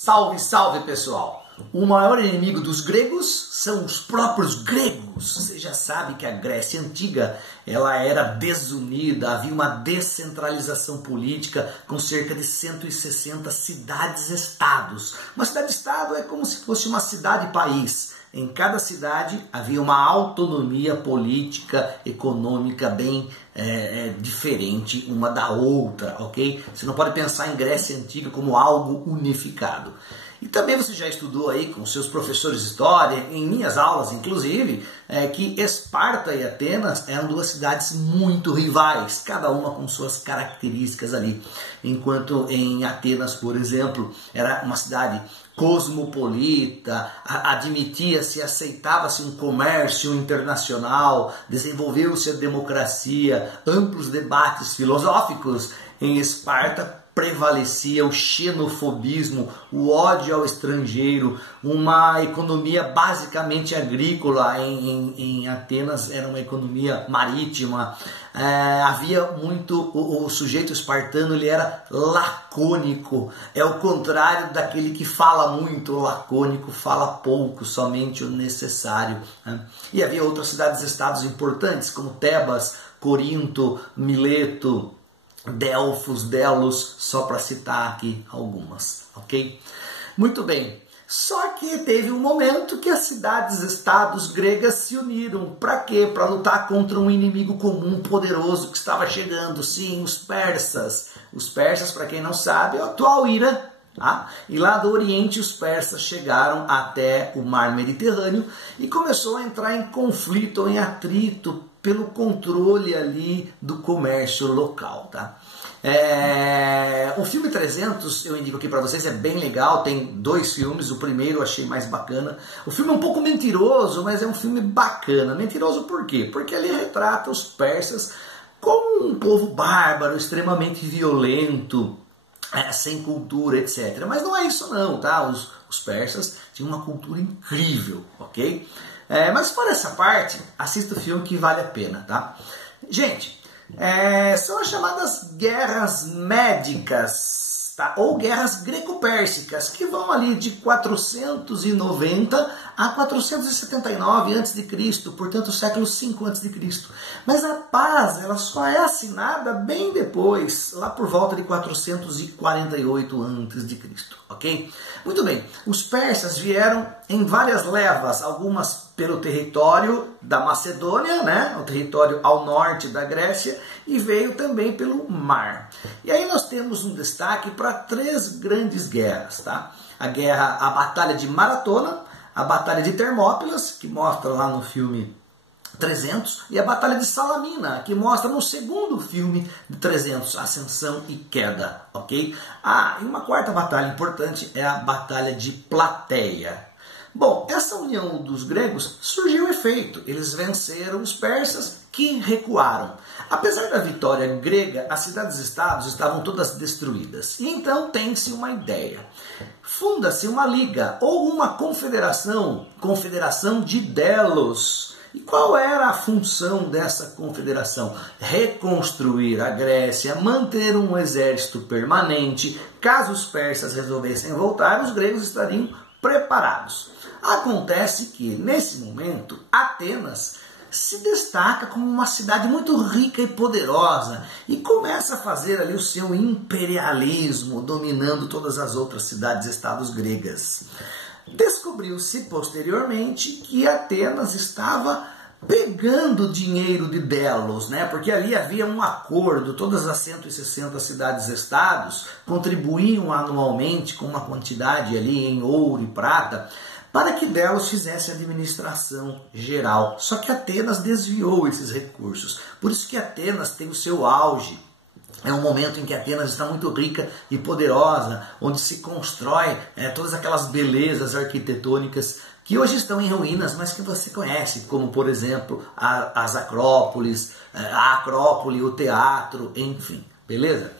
Salve, salve, pessoal! O maior inimigo dos gregos são os próprios gregos. Você já sabe que a Grécia Antiga ela era desunida, havia uma descentralização política com cerca de 160 cidades-estados. Uma cidade-estado é como se fosse uma cidade-país. Em cada cidade havia uma autonomia política, econômica bem diferente uma da outra, ok? Você não pode pensar em Grécia Antiga como algo unificado. E também você já estudou aí com seus professores de história, em minhas aulas inclusive, que Esparta e Atenas eram duas cidades muito rivais, cada uma com suas características ali. Enquanto em Atenas, por exemplo, era uma cidade cosmopolita, admitia-se, aceitava-se um comércio internacional, desenvolveu-se a democracia, amplos debates filosóficos. Em Esparta prevalecia o xenofobismo, o ódio ao estrangeiro, uma economia basicamente agrícola. Em Atenas era uma economia marítima. Havia muito, o sujeito espartano ele era lacônico, é o contrário daquele que fala muito. O lacônico fala pouco, somente o necessário. E havia outras cidades-estados importantes como Tebas, Corinto, Mileto, Delfos, Delos, só para citar aqui algumas, ok? Muito bem, só que teve um momento que as cidades-estados gregas se uniram. Para quê? Para lutar contra um inimigo comum poderoso que estava chegando, sim, os persas. Os persas, para quem não sabe, é o atual Irã. Tá? E lá do Oriente os persas chegaram até o mar Mediterrâneo e começou a entrar em conflito ou em atrito pelo controle ali do comércio local. Tá? O filme 300, eu indico aqui para vocês, é bem legal, tem 2 filmes, o primeiro eu achei mais bacana. O filme é um pouco mentiroso, mas é um filme bacana. Mentiroso por quê? Porque ele retrata os persas como um povo bárbaro, extremamente violento, sem cultura, etc. Mas não é isso não, tá? Os persas tinham uma cultura incrível, ok? Mas fora essa parte, assista o filme que vale a pena, tá? Gente, são as chamadas guerras médicas, tá? Ou guerras greco-pérsicas, que vão ali de 490 a 479 a.C., portanto século V a.C. Mas a paz ela só é assinada bem depois, lá por volta de 448 a.C., ok? Muito bem, os persas vieram em várias levas, algumas pelo território da Macedônia, né? O território ao norte da Grécia, e veio também pelo mar. E aí nós temos um destaque para 3 grandes guerras, tá? A Batalha de Maratona, a Batalha de Termópilas, que mostra lá no filme 300, e a Batalha de Salamina, que mostra no segundo filme de 300, Ascensão e Queda, ok? E uma quarta batalha importante é a Batalha de Plateia. Bom, essa união dos gregos surgiu o efeito, eles venceram os persas que recuaram. Apesar da vitória grega, as cidades-estados estavam todas destruídas. E então tem-se uma ideia. Funda-se uma liga ou uma confederação de Delos. E qual era a função dessa confederação? Reconstruir a Grécia, manter um exército permanente. Caso os persas resolvessem voltar, os gregos estariam preparados. Acontece que, nesse momento, Atenas se destaca como uma cidade muito rica e poderosa e começa a fazer ali o seu imperialismo, dominando todas as outras cidades-estados gregas. Descobriu-se posteriormente que Atenas estava pegando dinheiro de Delos, né? Porque ali havia um acordo, todas as 160 cidades-estados contribuíam anualmente com uma quantidade ali em ouro e prata, para que Delos fizesse a administração geral. Só que Atenas desviou esses recursos. Por isso que Atenas tem o seu auge. É um momento em que Atenas está muito rica e poderosa, onde se constrói todas aquelas belezas arquitetônicas que hoje estão em ruínas, mas que você conhece, como por exemplo as Acrópolis, a Acrópole, o teatro, enfim, beleza?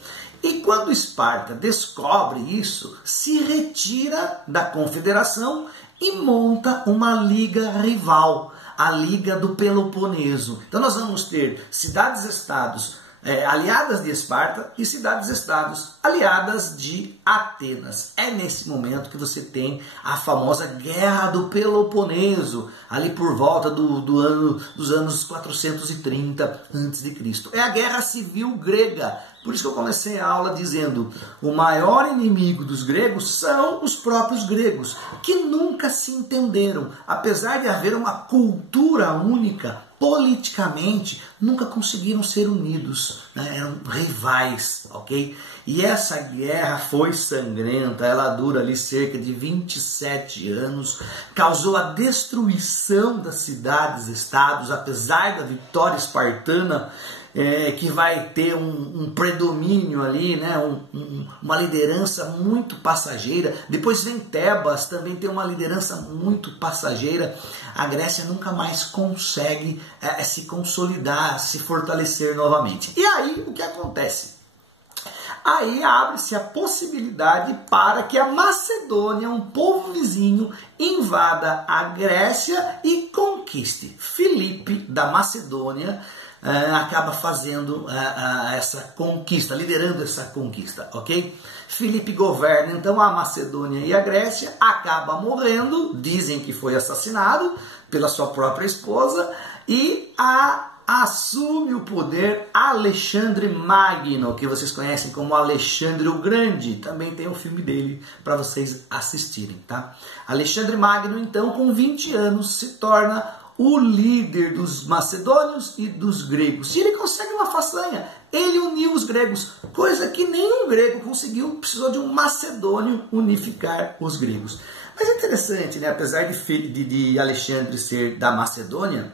E quando Esparta descobre isso, se retira da confederação e monta uma liga rival, a Liga do Peloponeso. Então nós vamos ter cidades-estados aliadas de Esparta e cidades-estados aliadas de Atenas. É nesse momento que você tem a famosa Guerra do Peloponeso, ali por volta dos anos 430 a.C. É a Guerra Civil Grega. Por isso que eu comecei a aula dizendo: o maior inimigo dos gregos são os próprios gregos, que nunca se entenderam. Apesar de haver uma cultura única, politicamente, nunca conseguiram ser unidos, né? Eram rivais, ok? E essa guerra foi sangrenta, ela dura ali cerca de 27 anos, causou a destruição das cidades-estados, apesar da vitória espartana, que vai ter um predomínio ali, né? Uma liderança muito passageira. Depois vem Tebas, também tem uma liderança muito passageira. A Grécia nunca mais consegue se consolidar, se fortalecer novamente. E aí, o que acontece? Aí abre-se a possibilidade para que a Macedônia, um povo vizinho, invada a Grécia e conquiste. Filipe da Macedônia acaba fazendo essa conquista, liderando essa conquista, ok? Filipe governa então a Macedônia e a Grécia, acaba morrendo, dizem que foi assassinado pela sua própria esposa, e assume o poder Alexandre Magno, que vocês conhecem como Alexandre o Grande. Também tem um filme dele para vocês assistirem, tá? Alexandre Magno, então, com 20 anos, se torna o líder dos macedônios e dos gregos. E ele consegue uma façanha. Ele uniu os gregos, coisa que nenhum grego conseguiu, precisou de um macedônio unificar os gregos. Mas é interessante, né? Apesar de Alexandre ser da Macedônia,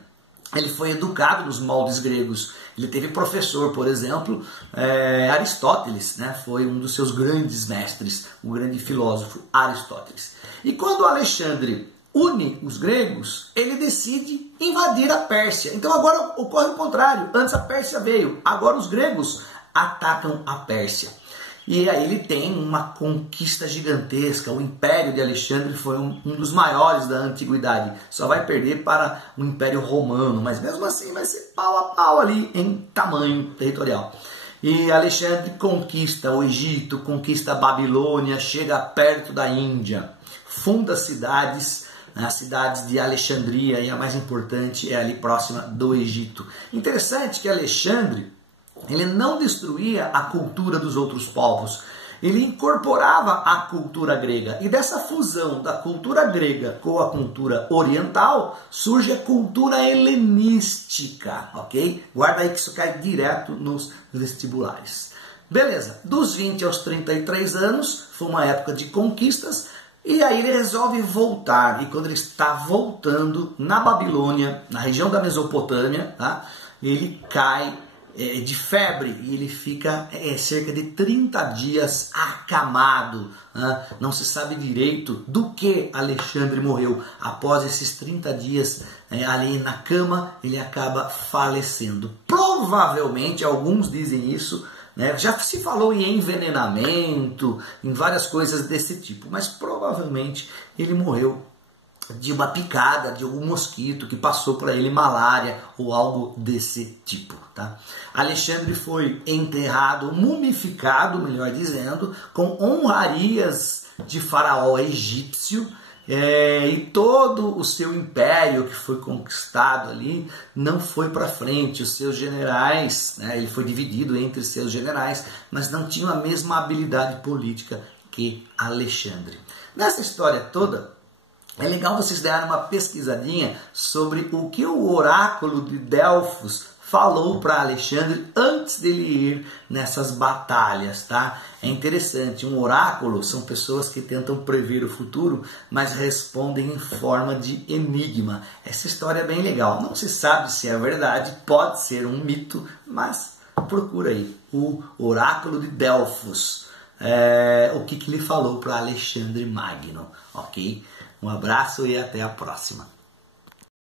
ele foi educado nos moldes gregos. Ele teve professor, por exemplo, Aristóteles, né? Foi um dos seus grandes mestres, um grande filósofo, Aristóteles. E quando Alexandre une os gregos, ele decide invadir a Pérsia. Então agora ocorre o contrário. Antes a Pérsia veio, agora os gregos atacam a Pérsia. E aí ele tem uma conquista gigantesca. O Império de Alexandre foi um dos maiores da antiguidade. Só vai perder para o Império Romano, mas mesmo assim vai ser pau a pau ali em tamanho territorial. E Alexandre conquista o Egito, conquista a Babilônia, chega perto da Índia, funda cidades, as cidades de Alexandria, e a mais importante é ali próxima do Egito. Interessante que Alexandre, ele não destruía a cultura dos outros povos, ele incorporava a cultura grega. E dessa fusão da cultura grega com a cultura oriental, surge a cultura helenística, ok? Guarda aí que isso cai direto nos vestibulares. Beleza, dos 20 aos 33 anos, foi uma época de conquistas, e aí ele resolve voltar. E quando ele está voltando na Babilônia, na região da Mesopotâmia, tá? Ele cai de febre e ele fica cerca de 30 dias acamado. Né? Não se sabe direito do que Alexandre morreu. Após esses 30 dias ali na cama, ele acaba falecendo. Provavelmente, alguns dizem isso, né? Já se falou em envenenamento, em várias coisas desse tipo, mas provavelmente ele morreu de uma picada de algum mosquito que passou para ele malária ou algo desse tipo, tá? Alexandre foi enterrado, mumificado, melhor dizendo, com honrarias de faraó egípcio, e todo o seu império que foi conquistado ali não foi para frente. Os seus generais, né, ele foi dividido entre seus generais, mas não tinham a mesma habilidade política que Alexandre. Nessa história toda, é legal vocês darem uma pesquisadinha sobre o que o oráculo de Delfos falou para Alexandre antes dele ir nessas batalhas, tá? É interessante, um oráculo são pessoas que tentam prever o futuro, mas respondem em forma de enigma. Essa história é bem legal, não se sabe se é verdade, pode ser um mito, mas procura aí, o oráculo de Delfos, o que ele falou para Alexandre Magno, ok? Um abraço e até a próxima.